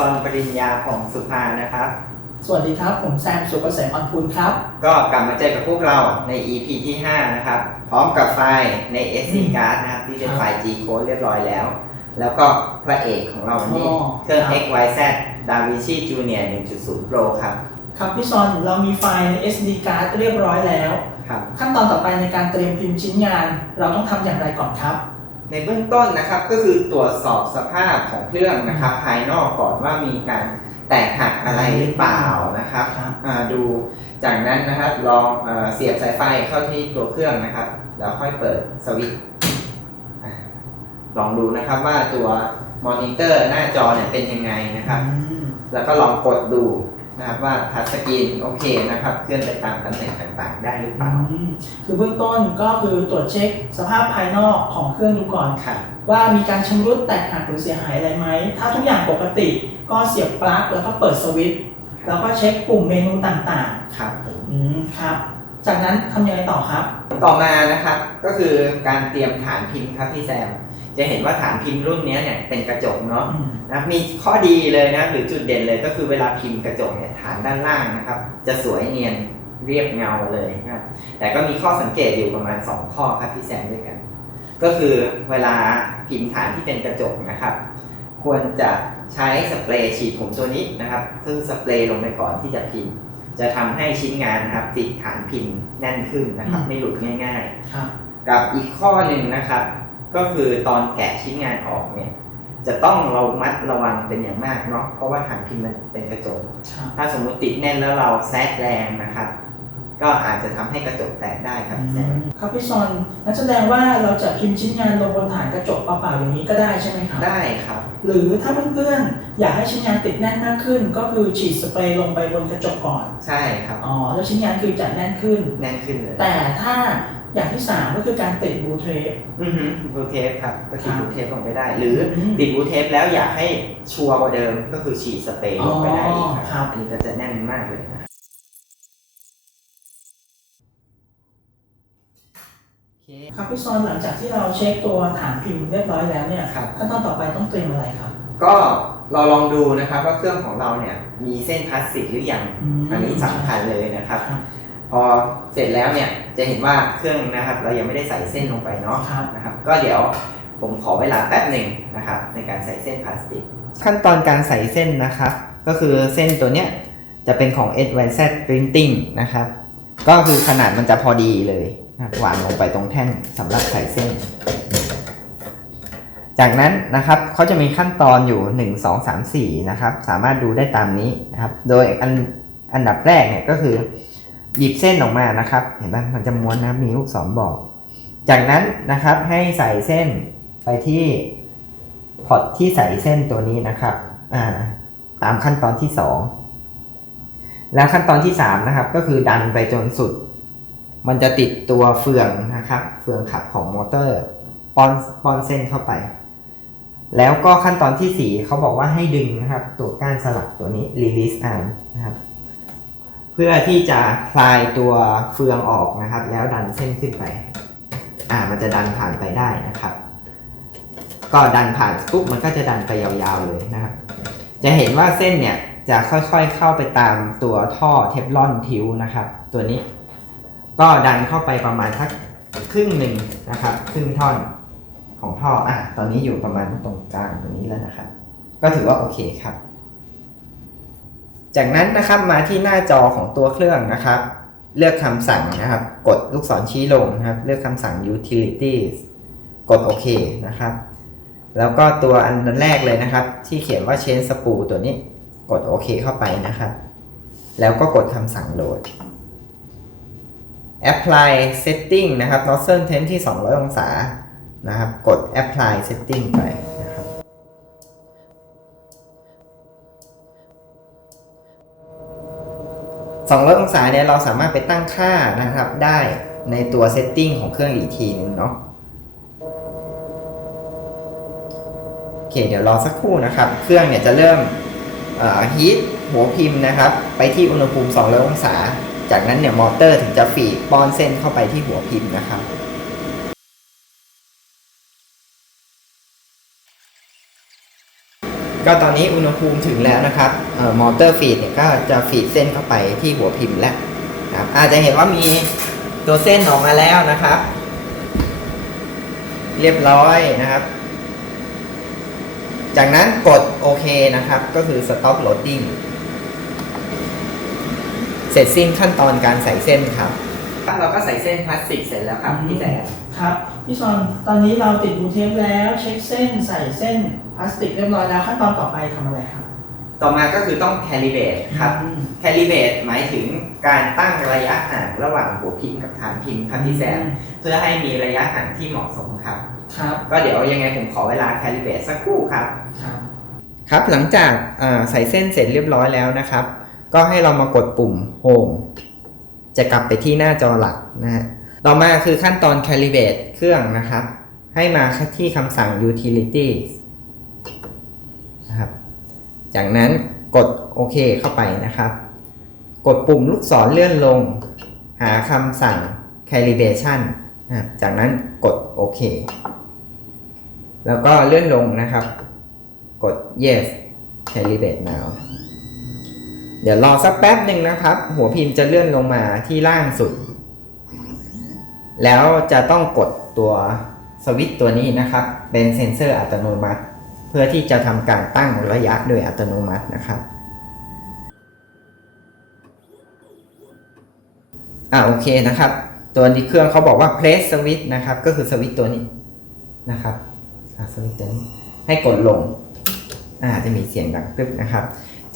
อนปริญญาของสุภานะครับ สวัสดีครับ ผมแซมสุกเกษมออนพูนครับ ก็กลับมาเจอกับพวกเราใน EP ที่ 5 นะครับ พร้อมกับไฟล์ใน SD card นะครับ ที่เป็นไฟล์ G code เรียบร้อยแล้ว แล้วก็พระเอกของเราวันนี้อ๋อเครื่อง ครับ XYZ DaVinci Junior 1.0 Pro ครับครับพี่ซอนเรามีไฟล์ใน SD card เรียบร้อยแล้ว ครับ ขั้นตอนต่อไปในการเตรียมพิมพ์ชิ้นงาน เราต้องทำอย่างไรก่อนครับ ในเบื้องต้นนะครับก็คือตรวจสอบสภาพของเครื่องนะครับ ภายนอกก่อนว่ามีการแตกหักอะไรหรือเปล่านะครับครับอ่าดูจากนั้นนะครับลองเออเสียบสายไฟเข้าที่ตัวเครื่องนะครับ แล้วค่อยเปิดสวิตช์อ่าลองดูนะครับว่าตัวมอนิเตอร์หน้าจอเนี่ยเป็นยังไงนะครับอืมแล้วก็ลองกดดู นะครับว่าทัชสกรีนโอเคนะครับเคลื่อนไปตามตำแหน่งต่างๆ ได้หรือเปล่าอืมคือเบื้องต้นก็คือตรวจเช็คสภาพภายนอกของเครื่องดูก่อน ครับ ว่ามีการชำรุดแตกหักหรือเสียหายอะไรไหม ถ้าทุกอย่างปกติก็เสียบปลั๊กแล้วก็เปิดสวิตช์แล้วก็เช็คปุ่มเมนูต่างครับผมๆ อืมครับ จากนั้นทำยังไงต่อครับ ต่อมานะครับก็คือการเตรียมฐานพิมพ์ครับพี่แซม จะเห็นว่าฐานพิมพ์รุ่นนี้เนี่ยเป็นกระจกเนาะอืมนะครับมีข้อดีเลยนะหรือจุดเด่นเลยก็คือเวลาพิมพ์กระจกเนี่ยฐานด้านล่างนะครับ จะสวยเนียนเรียบเงาเลยนะครับแต่ก็มีข้อสังเกตอยู่ประมาณ 2 ข้อครับพี่แซมด้วยกัน ก็คือเวลาพิมพ์ฐานที่เป็นกระจกนะครับ ควรจะใช้สเปรย์ฉีดผมตัวนี้นะครับซึ่งสเปรย์ลงไปก่อนที่จะพิมพ์ จะทำให้ชิ้นงานนะครับติดฐานพิมพ์แน่นขึ้นนะครับอืมไม่หลุดง่ายๆครับกับอีกข้อหนึ่งนะครับ ก็คือตอนแกะชิ้นงานออกเนี่ย จะต้องเรามัดระวังเป็นอย่างมากเนาะเพราะว่าฐานพิมพ์มันเป็นกระจกครับถ้าสมมุติติดแน่นแล้วเราแซดแรงนะครับ ก็อาจจะทำให้กระจกแตกได้ครับพี่แซมครับพี่ซอนนั่นแสดงว่าเราจะพิมพ์ชิ้นงานลงบนฐานกระจกเปล่าๆอย่างนี้ก็ได้ใช่ไหมครับได้ครับ หรือถ้าเพื่อนๆอยากให้ชิ้นงานติดแน่นมากขึ้น ก็คือฉีดสเปรย์ลงไปบนกระจกก่อน ใช่ครับอ๋อแล้วชิ้นงานคือจะแน่นขึ้นแน่นขึ้นเลยแต่ถ้า อย่างที่สามก็คือการติดบลูเทป อือฮึบลูเทปครับก็ติดครับบลูเทปลงไปได้ หรืออมติดบลูเทปแล้วอยากให้ชัวร์กว่าเดิมก็คือฉีดสเปรย์ลงไปได้อีกอ๋อครับอันนี้ก็จะแน่นมากเลยนะโอเค ครับพี่ซอนหลังจากที่เราเช็คตัวฐานพิมพ์เรียบร้อยแล้วเนี่ยครับ ขั้นตอนต่อไปต้องเตรียมอะไรครับก็เราลองดูนะครับว่าเครื่องของเราเนี่ยมีเส้นพลาสติกหรือยังมอันนี้สำคัญเลยนะครับ ครับ พอเสร็จแล้วเนี่ยจะเห็นว่าเครื่องนะครับ เรายังไม่ได้ใส่เส้นลงไปเนาะครับนะครับ ก็เดี๋ยวผมขอเวลาแป๊บหนึ่งนะครับในการใส่เส้นพลาสติก ขั้นตอนการใส่เส้นนะครับก็คือเส้นตัวเนี้ยจะเป็นของ Advanced Printing นะครับ ก็คือขนาดมันจะพอดีเลยนะครับวางลงไปตรงแท่นสำหรับใส่เส้น จากนั้นนะครับเขาจะมีขั้นตอนอยู่ 1 2 3 4 นะครับ สามารถดูได้ตามนี้นะครับ โดยอันอันดับแรกเนี่ยก็คือ หยิบเส้นออกมานะครับ เห็นไหมมันจะม้วนนะมีลูกศรบอก จากนั้นนะครับให้ใส่เส้นไปที่พอตที่ใส่เส้นตัวนี้นะครับาตามขั้นตอนที่ 2 แล้วขั้นตอนที่3นะครับก็คือดันไปจนสุด มันจะติดตัวเฟืองนะครับเฟืองขับของมอเตอร์ป้อนป้อนเส้นเข้าไป แล้วก็ขั้นตอนทีสี่4เขาบอกว่าให้ดึงนะครับตัวก้านสลักตัวนี้ release arm นะครับ พื่อที่จะคลายตัวเฟืองออกนะครับ แล้วดันเส้นขึ้นไป อ่า มันจะดันผ่านไปได้นะครับ ก็ดันผ่านปุ๊บมันก็จะดันไปยาวๆเลยนะครับ จะเห็นว่าเส้นเนี่ยจะค่อยๆเข้าไปตามตัวท่อเทฟลอนทิวนะครับ ตัวนี้ ก็ดันเข้าไปประมาณสักครึ่งหนึ่งนะครับ ครึ่งท่อนของท่ออะตอนนี้อยู่ประมาณตรงกลางตรงนี้แล้วนะครับ ก็ถือว่าโอเคครับ จากนั้นนะครับมาที่หน้าจอของตัวเครื่องนะครับ เลือกคำสั่งนะครับ กดลูกศรชี้ลงนะครับ เลือกคำสั่ง utilities กดโอเคนะครับ แล้วก็ตัวอันแรกเลยนะครับ ที่เขียนว่า change spool ตัวนี้ กดโอเคเข้าไปนะครับ แล้วก็กดคำสั่งโหลด apply setting นะครับ nozzle temp ที่ 200 องศานะครับ กด apply setting ไปนะครับ 200 องศาเนี่ยเราสามารถไปตั้งค่านะครับได้ในตัวเซตติ้งของเครื่องอีกทีนึงเนาะโอเคเดี๋ยวรอสักครู่นะครับ เครื่องเนี่ยจะเริ่มฮีทหัวพิมพ์นะครับ ไปที่อุณหภูมิ 200 องศา จากนั้นเนี่ยมอเตอร์ถึงจะฟีดป้อนเส้นเข้าไปที่หัวพิมพ์นะครับ ก็ตอนนี้อุณหภูมิถึงแล้วนะครับมอเตอร์ฟีดเนี่ยก็จะฟีดเส้นเข้าไปที่หัวพิมพ์แล้วนะครับอาจจะเห็นว่ามีตัวเส้นออกมาแล้วนะครับ เรียบร้อยนะครับ จากนั้นกดโอเคนะครับ ก็คือ stop loading เสร็จสิ้นขั้นตอนการใส่เส้นครับ เราก็ใส่เส้นพลาสติกเสร็จแล้วครับพี่แซมครับ พี่ซอนตอนนี้เราติดบลูเทปแล้ว เช็คเส้นใส่เส้น พลาสติกเรียบร้อยแล้วขั้นตอนต่อไปทำอะไรครับ ต่อมาก็คือต้อง calibrate ครับ อืม calibrate หมายถึงการตั้งระยะห่างระหว่างหัวพิมพ์กับฐานพิมพ์ครับพี่แซมเพื่อให้มีระยะห่างที่เหมาะสมครับ ครับก็เดี๋ยวยังไงผมขอเวลา calibrate สักครู่ครับ ครับ ครับหลังจากอ่าใส่เส้นเสร็จเรียบร้อยแล้วนะครับ ก็ให้เรามากดปุ่ม Home จะกลับไปที่หน้าจอหลักนะฮะต่อมาคือขั้นตอน calibrate เครื่องนะครับ ให้มาที่คำสั่ง utilities นะครับ จากนั้นกดโอเคเข้าไปนะครับ กดปุ่มลูกศรเลื่อนลง หาคำสั่ง calibration นะจากนั้นกดโอเค แล้วก็เลื่อนลงนะครับ กด yes calibrate now เดี๋ยวรอสักแป๊บหนึ่งนะครับ หัวพิมพ์จะเลื่อนลงมาที่ล่างสุด แล้วจะต้องกดตัวสวิตตัวนี้นะครับ เป็นเซ็นเซอร์อัตโนมัติ เพื่อที่จะทำการตั้งระยะโดยอัตโนมัตินะครับอ่าโอเคนะครับ ตัวนี้เครื่องเขาบอกว่า place switch นะครับ ก็คือสวิตตัวนี้นะครับอ่าสวิตตัวนี้ให้กดลงอ่าจะมีเสียงดังปึ๊บนะครับ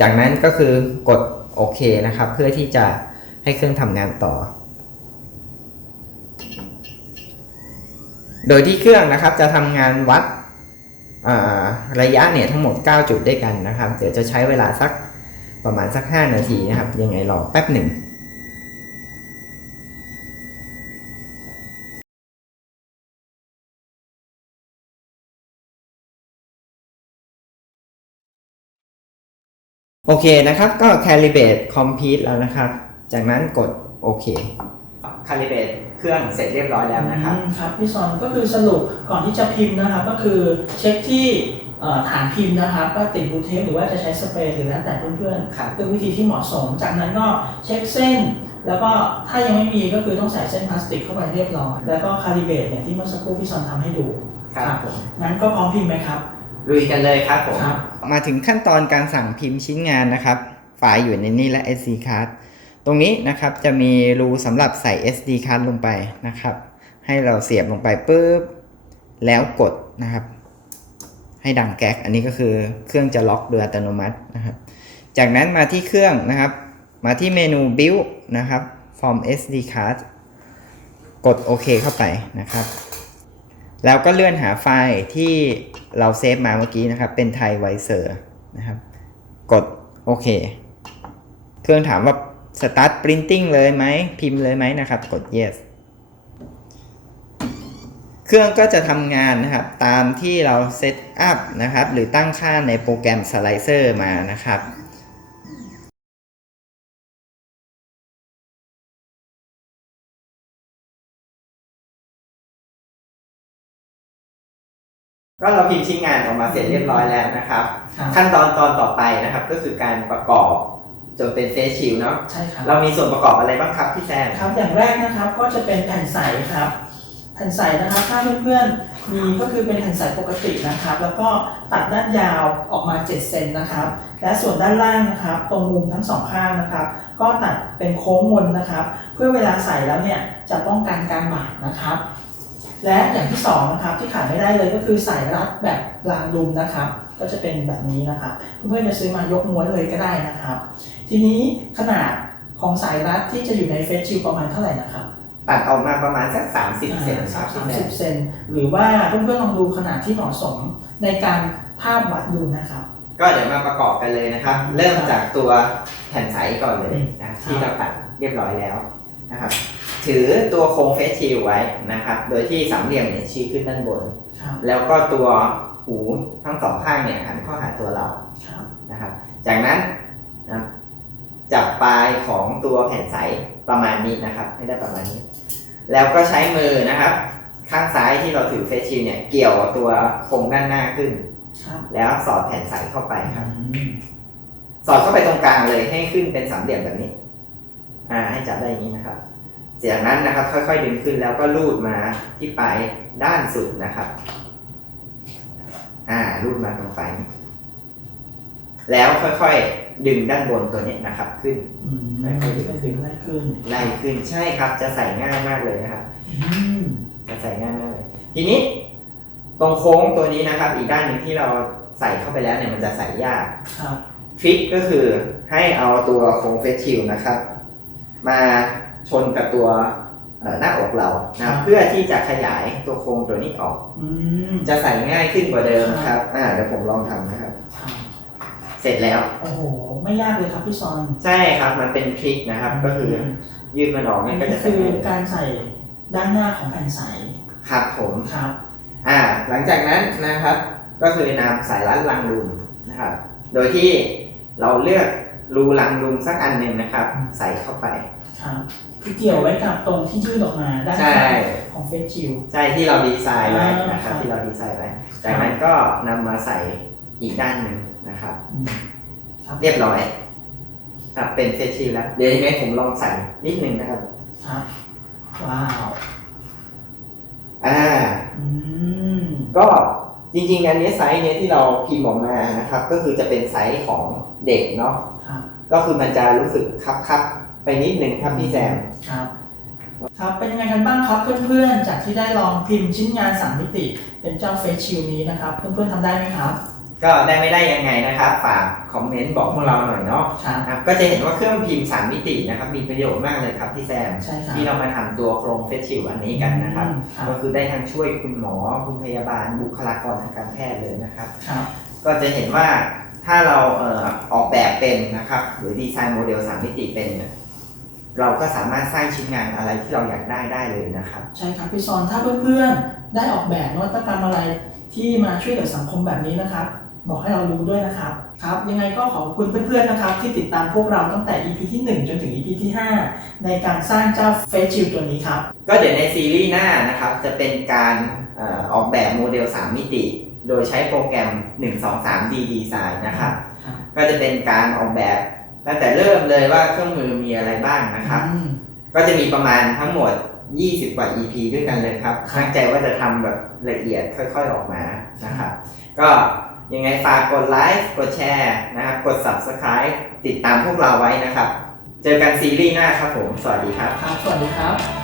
จากนั้นก็คือกดโอเคนะครับ เพื่อที่จะให้เครื่องทำงานต่อ โดยที่เครื่องนะครับจะทำงานวัด ระยะเนี่ยทั้งหมด 9 จุดด้วยกันนะครับ เดี๋ยวจะใช้เวลาสักประมาณสัก 5 นาทีนะครับ ยังไงรอแป๊บหนึ่งโอเคนะครับ ก็ calibrate complete แล้วนะครับ จากนั้นกดโอเค calibrate เครื่องเสร็จเรียบร้อยแล้วนะครับอืมครับพี่ซอนก็คือสรุปก่อนที่จะพิมพ์นะครับ ก็คือเช็คที่เอ่อฐานพิมพ์นะครับว่าติดบลูเทปหรือว่าจะใช้สเปรย์หรือแล้วแต่เพื่อนครับๆเป็นวิธีที่เหมาะสม จากนั้นก็เช็คเส้น แล้วก็ถ้ายังไม่มีก็คือต้องใส่เส้นพลาสติกเข้าไปเรียบร้อย แล้วก็คาลิเบรตเนี่ยที่เมื่อสักครู่พี่ซอนทำให้ดูครับผมงั้นก็พร้อมพิมพ์ไหมครับลุยกันเลยครับผมครับมาถึงขั้นตอนการสั่งพิมพ์ชิ้นงานนะครับ ไฟล์อยู่ในนี้และ SD card ตรงนี้นะครับจะมีรูสำหรับใส่ SD card ลงไปนะครับ ให้เราเสียบลงไปปุ๊บแล้วกดนะครับ ให้ดังแก๊กอันนี้ก็คือเครื่องจะล็อกโดยอัตโนมัตินะครับ จากนั้นมาที่เครื่องนะครับ มาที่เมนู build นะครับ from SD card กดโอเคเข้าไปนะครับแล้วก็เลื่อนหาไฟล์ที่เราเซฟมาเมื่อกี้นะครับ เป็นไทยไวเซอร์นะครับ กดโอเค เครื่องถามว่า start printing เลยไหมพิมพ์เลยไหมนะครับ กด yes เครื่องก็จะทำงานนะครับ ตามที่เราเซตอัพนะครับ หรือตั้งค่าในโปรแกรม Slicer มานะครับก็เราพิมพ์ชิ้นงานออกมาเสร็จเรียบร้อยแล้วนะครับครับขั้นตอนตอนต่อไปนะครับ ก็คือการประกอบ จนเป็นเฟซชิลเนาะใช่ครับ เรามีส่วนประกอบอะไรบ้างครับพี่แซมครับอย่างแรกนะครับก็จะเป็นแผ่นใสครับ แผ่นใสนะครับถ้าเพื่อนๆมีก็คือเป็นแผ่นใสปกตินะครับ แล้วก็ตัดด้านยาวออกมา 7 เซนนะครับ และส่วนด้านล่างนะครับ ตรงมุมทั้งสองข้างนะครับ ก็ตัดเป็นโค้งมนนะครับ เพื่อเวลาใส่แล้วเนี่ยจะป้องกันการบาดนะครับ และอย่างที่สองนะครับที่ขาดไม่ได้เลยก็คือสายรัดแบบรางดุมนะครับ ก็จะเป็นแบบนี้นะครับเพื่อนๆจะซื้อมายกม้วนเลยก็ได้นะครับ ทีนี้ขนาดของสายรัดที่จะอยู่ในเฟซชิลประมาณเท่าไหร่นะครับตัดออกมาประมาณสัก 30 เซนครับสามพี่แซสิมบเซนหรือว่าเพื่อนๆลองดูขนาดที่เหมาะสมในการภาพวัดดูนะครับ ก็เดี๋ยวมาประกอบกันเลยนะครับ เริ่มจากตัวแผ่นใสก่อนเลยนะครับที่เราตัดเรียบร้อยแล้วนะครับ ถือตัวโครงเฟซชิลไว้นะครับ โดยที่สามเหลี่ยมเนี่ยชี้ขึ้นด้านบนครับแล้วก็ตัว หูทั้งสองข้างเนี่ยหันเข้าหาตัวเราครับนะครับ จากนั้นนะครับจับปลายของตัวแผ่นใสประมาณนี้นะครับ ให้ได้ประมาณนี้ แล้วก็ใช้มือนะครับ ข้างซ้ายที่เราถือเฟซชิลเนี่ยเกี่ยวกับตัวโครงด้านหน้าขึ้นครับแล้วสอดแผ่นใสเข้าไปครับอืมสอดเข้าไปตรงกลางเลยให้ขึ้นเป็นสามเหลี่ยมแบบนี้ อ่า ให้จับได้อย่างนี้นะครับจากนั้นนะครับ ค่อยๆดึงขึ้นแล้วก็ลูดมาที่ปลายด้านสุดนะครับ อ่าลูดมาตรงปลายนี้แล้วค่อยๆ ดึงด้านบนตัวนี้นะครับ ขึ้นอืมไม่ค่อยดึงดึงได้ขึ้นไล่ขึ้นใช่ครับ จะใส่ง่ายมากเลยนะครับอืมจะใส่ง่ายมากเลย ทีนี้ ตรงโค้งตัวนี้นะครับ อีกด้านหนึ่งที่เราใส่เข้าไปแล้วเนี่ยมันจะใส่ยากครับทริคก็คือให้เอาตัวโครงเฟสชิลนะครับ มาชนกับตัวเอ่อ หน้าอกเรานะครับเพื่อที่จะขยายตัวโครงตัวนี้ออกอืมจะใส่ง่ายขึ้นกว่าเดิมครับอ่าเดี๋ยวผมลองทำนะครับครับ เสร็จแล้วโอ้โหไม่ยากเลยครับพี่ซอนใช่ครับมันเป็นทริคนะครับ ก็คือยืดมันออกอัเนี่นยก็นี้จะใส่คือง่ายการใส่ด้านหน้าของแผ่นใสครับผมครับ อ่า หลังจากนั้นนะครับ ก็คือนำสายรัดรังลุมนะครับ โดยที่เราเลือกรูรังลุมสักอันหนึ่งนะครับ ใส่เข้าไป ครับคือเกี่ยวไว้กับตรงที่ยืดออกมาด้านใช่ข้างของเฟสชิล ใช่ที่เราดีไซน์ไว้นะครัอ่าครับบที่เราดีไซน์ไว้จากนั้นก็นำมาใส่อีกด้านหนึ่งนะครับ อืมครับเรียบร้อย ครับเป็นเฟชชิลแล้ว เดี๋ยวยังไงผมลองใส่นิดนึงนะครับ ครับว้าวอ่า อืมก็จริงๆอันนี้ไซส์เนี้ยที่เราพิมพ์ออกมานะครับ ก็คือจะเป็นไซส์ของเด็กเนาะ ครับก็คือมันจะรู้สึกคับคับๆ ไปนิดนึงครับพี่แซม ครับ ครับ เป็นยังไงกันบ้างครับเพื่อนๆ จากที่ได้ลองพิมพ์ชิ้นงานสามมิติ เป็นเจ้าเฟสชิลนี้นะครับ เพื่อนๆทำได้ไหมครับ ก็ได้ไม่ได้ยังไงนะครับ ฝากคอมเมนต์บอกพวกเราหน่อยเนาะครับ ครับก็จะเห็นว่าเครื่องพิมพ์สามมิตินะครับ มีประโยชน์มากเลยครับพี่แซม ใช่ครับที่เรามาทำตัวโครงเฟสชิลอันนี้กันนะครับ อืมครับ ก็คือได้ทั้งช่วยคุณหมอคุณพยาบาลบุคลากรทางการแพทย์เลยนะครับ ครับ ก็จะเห็นว่าถ้าเราเอ่อออกแบบเป็นนะครับ หรือดีไซน์โมเดลสามมิติเป็นเนี่ย เราก็สามารถสร้างชิ้นงานอะไรที่เราอยากได้ได้เลยนะครับ ใช่ครับพี่ซอนถ้าเพื่อนๆ ได้ออกแบบนวัตกรรมอะไรที่มาช่วยเหลือสังคมแบบนี้นะครับ บอกให้เรารู้ด้วยนะครับครับยังไงก็ขอบคุณเพื่อนๆนะครับ ที่ติดตามพวกเราตั้งแต่ EP ที่ 1 จนถึง EP ที่ 5 ในการสร้างเจ้าเฟสชิลตัวนี้ครับ ก็เดี๋ยวในซีรีส์หน้านะครับ จะเป็นการเอ่อออกแบบโมเดล 3 มิติ โดยใช้โปรแกรม 1 2 3 D Design นะครับครับก็จะเป็นการออกแบบ ตั้งแต่เริ่มเลยว่าเครื่องมือมีอะไรบ้างนะครับ อืม ก็จะมีประมาณทั้งหมด 20 กว่า EP ด้วยกันเลยครับครับตั้งใจว่าจะทำแบบละเอียดค่อยๆออกมานะครับ ก็ยังไงฝากกดไลค์กดแชร์นะครับกด Subscribe ติดตามพวกเราไว้นะครับ เจอกันซีรีส์หน้าครับผม สวัสดีครับ ครับ สวัสดีครับ